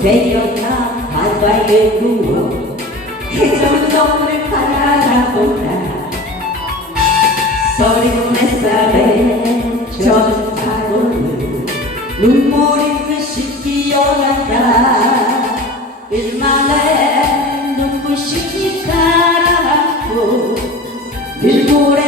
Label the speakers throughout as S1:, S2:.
S1: 되었나 바다에 누워 해적놈을 바라본다 서린 햇살에 젖은 타고는 눈물이 끝이 피어난다. 일만의 눈부시니 가라앉고 일몰의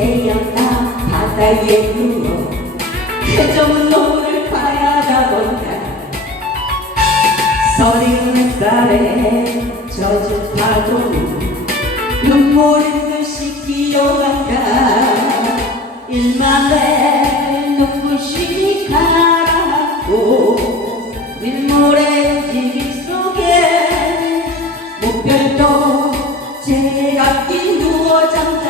S1: 되었다 바다에 누워 해적은 노를 바라다본다 서린 햇살에 젖은 파도는 눈물인 듯이 기어간다. 일만의 눈부심이 가라앉고 밀물의 움직임 속에 목별도 제각기 누워 잠잔